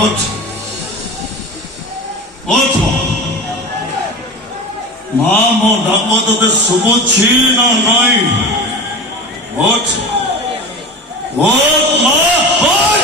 ওঠ ওঠ মা মো ডাকবো তোকে শুভছি না নাই ওঠ ওঠ মা ওঠ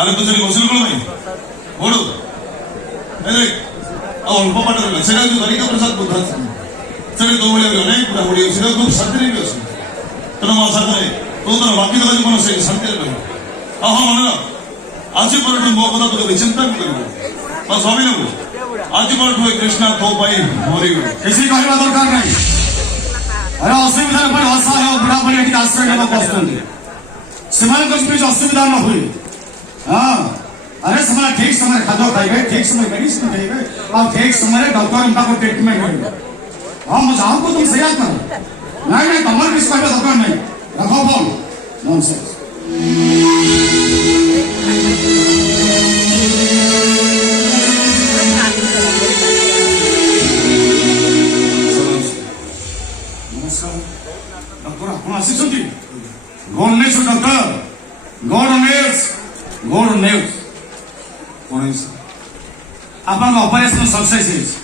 আরে তো যদি গোসল করো নাই ওড়ো এই অল্প পাটা দিলে সেটা কিন্তু ধরিকা প্রসাদ বুঝাচ্ছে সেটা তো বলে অনেক পুরা বড়ি সেটা খুব শান্তিরে আছে তেଣୁ ମୋ ସାଥିରେ ତୁ ତୋର ବାକି ତକ ଜୀବନ ସେଇ ଶାନ୍ତିରେ ରହିବ ଆଉ ହଁ ମନେ ରଖ ଆଜି ପରଠୁ ମୋ କଥା ତୁ କେବେ ଚିନ୍ତା ବି କରିବୁ ବା ସ୍ୱାମୀ ନେବୁ ଆଜି ପରଠୁ ଏ କୃଷ୍ଣା ତୋ ପାଇଁ ମରିଗଲେ କିଛି କହିବା ଦରକାର ନାହିଁ ଆରେ ଅସୁବିଧା ପାଇଁ ଅସହାୟ ବୁଢା ଭଳି ଏଠି ଆଶ୍ରୟ ନେବାକୁ ଆସୁଛନ୍ତି ସେମାନଙ୍କ କିଛି ଅସୁବିଧା ନ ହୁଏ हाँ अरे समय ठीक समय खाद्य खाइबे ठीक समय मेडिसिन खाइबे और ठीक समय डॉक्टर उनका को ट्रीटमेंट करेंगे हाँ मुझे आपको तुम सही करो नहीं नहीं तुम्हारे किस कहने दरकार नहीं रखो फोन नॉनसेंस नमस्कार डॉक्टर आपण आसीछंती good news doctor good news good news कौन आपन ऑपरेशन सक्सेस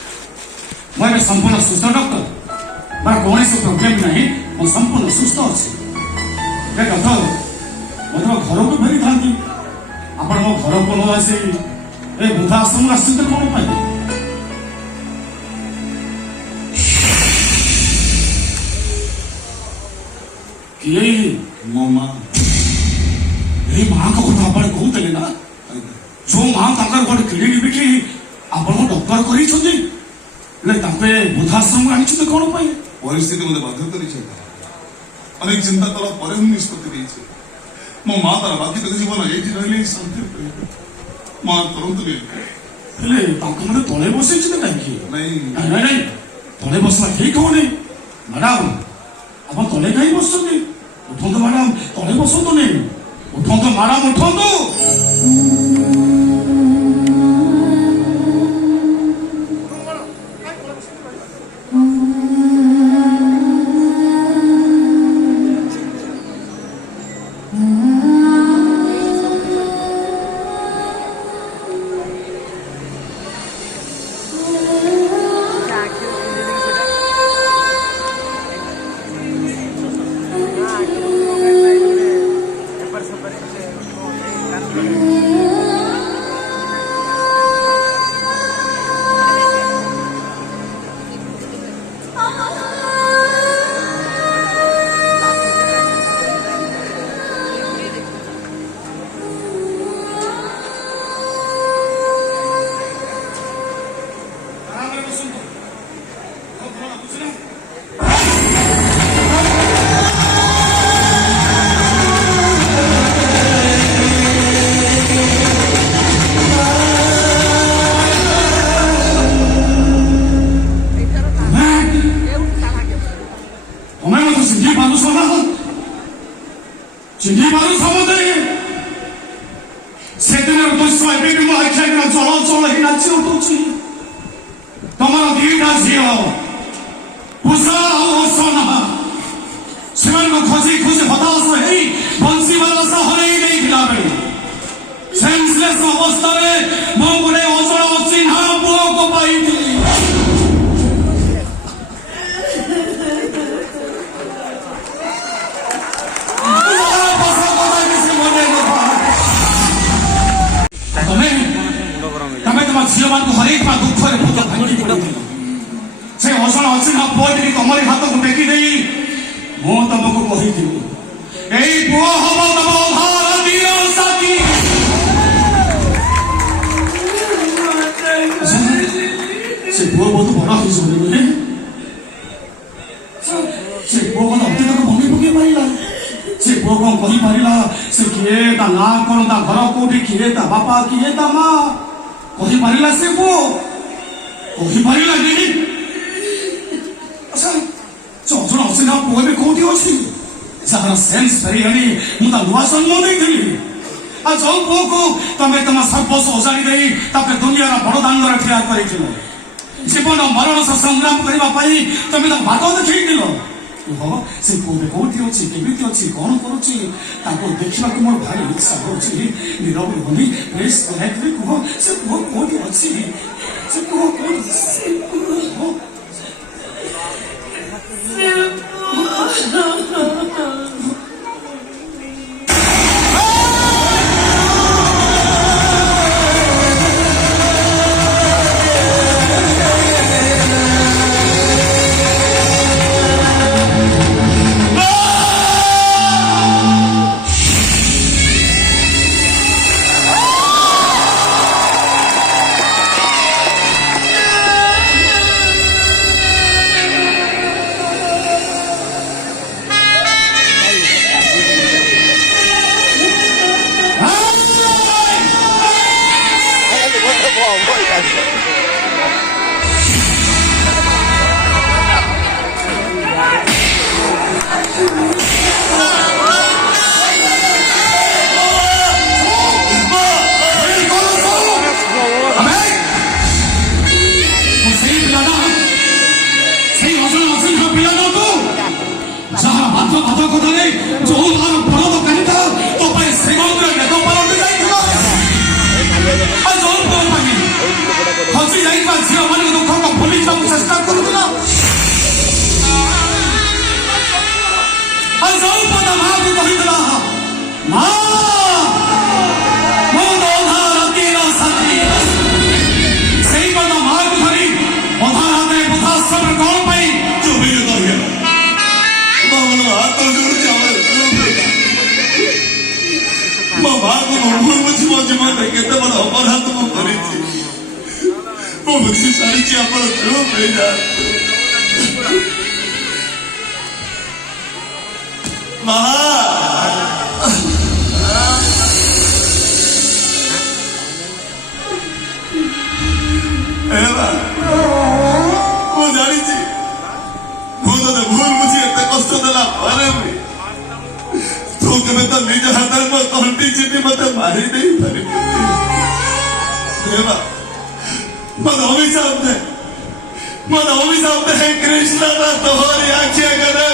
मैं संपूर्ण सुस्थ डॉक्टर मैं कौन प्रोब्लेम नहीं मैं संपूर्ण सुस्थ अच्छी डॉक्टर मैं घर को फेरी था आपण मो घर को न आसी ए वृद्धाश्रम आश्चर्य कौन पाए किए मो माँ माँ का कथा आप कहते ना जो माँ ताकर गोटे किडनी बिकी आप डॉक्टर कर वृद्धाश्रम आनी कौन पाई परिस्थिति मत बाध्य कर अनेक चिंता कला पर निष्पत्ति मो माँ तार बाकी तक जीवन ये रही शांति माँ तुरंत मैंने तले बस नहीं तले बसला ठीक हो नहीं मैडम आप तले कहीं बस उठो मैडम तले बसतु नहीं उठो मैडम उठो ଚିହ୍ନିବାରୁ ସମୁଦ୍ରରେ ସେଦିନର ଦୃଶ୍ୟ ଏବେ ବି ମୋ ଆଖି ଆଗରେ ଚଳଚଳ ହେଇ ନାଚି ଉଠୁଛି। ତମର ଦିଟା ଝିଅ ଉଷା ଆଉ ଅସନା ସେମାନଙ୍କୁ ଖୋଜି ଖୋଜି ହତାଶ ହେଇ ବଂଶୀବାଲା ହରେଇ ଦେଇଥିଲା ବେଳେ ସେନ୍ସଲେସ୍ ଅବସ୍ଥାରେ ମୁଁ ଗୋଟେ ଅଚଳ ଅଚିହ୍ନା ପୁଅକୁ ପାଇଥିଲି। ତମେ ତମ ଝିଅ ମାନଙ୍କୁ ହରେଇଥିବା ଦୁଃଖରେ ଭୂତ ଭାଙ୍ଗି ପଡୁଥିଲ। ସେ ଅସଲ ଅଚିହ୍ନା ପୁଅଟିକି ତମରି ହାତକୁ ଟେକି ଦେଇ ମୁଁ ତମକୁ କହିଥିଲି ଏଇ ପୁଅ ହବ ତମ ଅଧାର ଦିନ ସାଥୀ। ସେ ପୁଅ ବହୁତ ବଡ ହେଇଯିବନି ବୋଲେ ସେ ପୁଅ କଣ ଅତୀତକୁ ମନେ ପକେଇ ପାରିଲା? ସେ ପୁଅ କଣ କହିପାରିଲା ସେ କିଏ, ତା ନାଁ କଣ, ତା ଘର କୋଉଠି, କିଏ ତା ବାପା, କିଏ ତା ମା କହିପାରିଲା? ସେ ପୁଅ କହିପାରିଲାନି। ଚଞ୍ଚଳ ଅଚିହ୍ନା ପୁଅ ଏବେ କୋଉଠି ଅଛି? ଯାହାର ସେନ୍ସ ଫେରିଗଲି ମୁଁ ତା ନୂଆ ଜନ୍ମ ଦେଇଥିଲି। ଆଉ ଯୋଉ ପୁଅକୁ ତମେ ତମ ସର୍ବସ୍ୱ ଅଜାଣି ଦେଇ ତାପରେ ଦୁନିଆର ବଡ ଦାଣ୍ଡରେ ଠିଆ କରିଥିଲ, ଜୀବନ ମରଣ ସଂଗ୍ରାମ କରିବା ପାଇଁ ତମେ ତାକୁ ବାଟ ଦେଖେଇଥିଲ। ସେ ପୁଅ କୋଉଠି ଅଛି, କେମିତି ଅଛି, କଣ କରୁଛି ତାକୁ ଦେଖିବାକୁ ମୋର ଭାରି ଇଚ୍ଛା ହଉଛି। ନୀରବ ରହି ପ୍ରେସ୍ କଲେକ୍ଟରେ କୁହ ସେ ପୁଅ କୋଉଠି ଅଛି, ସେ ପୁଅ କୋଉଠି କେତେ ବଡ ଅପରାଧ ମୁଁ କରିଛି। ମୁଁ ବୁଝି ସାରିଛି, ଆପଣ ଚୁପ୍ ହେଇଯାଆନ୍ତୁ। ମା ମୁଁ ଜାଣିଛି ମୁଁ ତତେ ଭୁଲ ବୁଝି ଏତେ କଷ୍ଟ ଦେଲା ପରେ ବି ତୁ କେବେ ତ ନିଜ ହାତରେ ମୋ ତଣ୍ଟି ଚିପି ମତେ ମାରି ଦେଇ ପାରିବୁ। मत अभिशाप दे कृष्ण ना तुम्हारी आंखें करे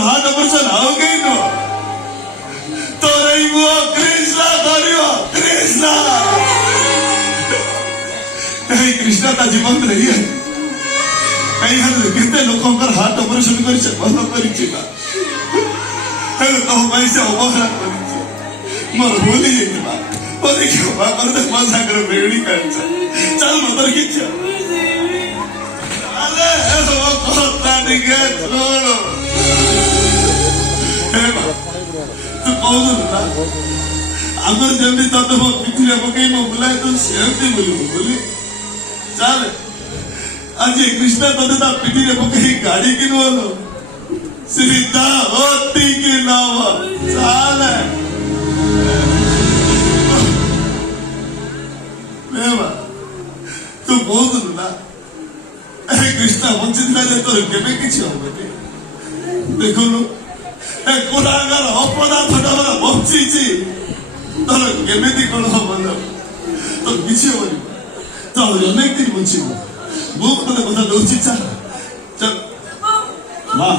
हार्ट ऑपरेशन हो गई तो କହିବୁ କୃଷ୍ଣ ଧରିବ କୃଷ୍ଣ ଏହି କୃଷ୍ଣ ତା ଜୀବନରେ এই হাতে কেতে লোকଙ୍କର হাত অপারেশন କରିছে ଭଲ କରିଛି ନା ହେଲେ ତମ ପାଇଁ ସେ ଅବହେଳା କରିଛି ମୋର ଭୁଲ ହେଇଯାଇଥିଲା ମୋତେ କ୍ଷମା କରିଦେ ମୋ ସାଙ୍ଗରେ ବେଗଡ଼ି କାଢିଛ ଚାଲ ମତର କିଛି ଆରେ ମୋ କଥା ଟିକେ ଶୁଣ ହେ ମା ତୁ କହୁଥିଲୁ ନା ଆମର ଯେମିତି ତତେ ମୋ ପିଠିରେ ପକେଇ ମୋ ବୁଲାଏ ତୁ ସେମିତି ବୁଲିବୁ ବୋଲି ଚାଲେ आज कृष्ण तद पिटी ने पकड़ी गाड़ी की बोलो सीधा होती की नाव चाल तू बहुत ना कृष्ण बंचित तोर केवे किसी हम देखु कोलागार अपदार्थ बंची तोर केमी कौन हम तो किसी हम तो अनेक दिन बंचू ମୁଁ ତତେ କଥା ଦଉଛି ଚାଲ ଚାଲ ମା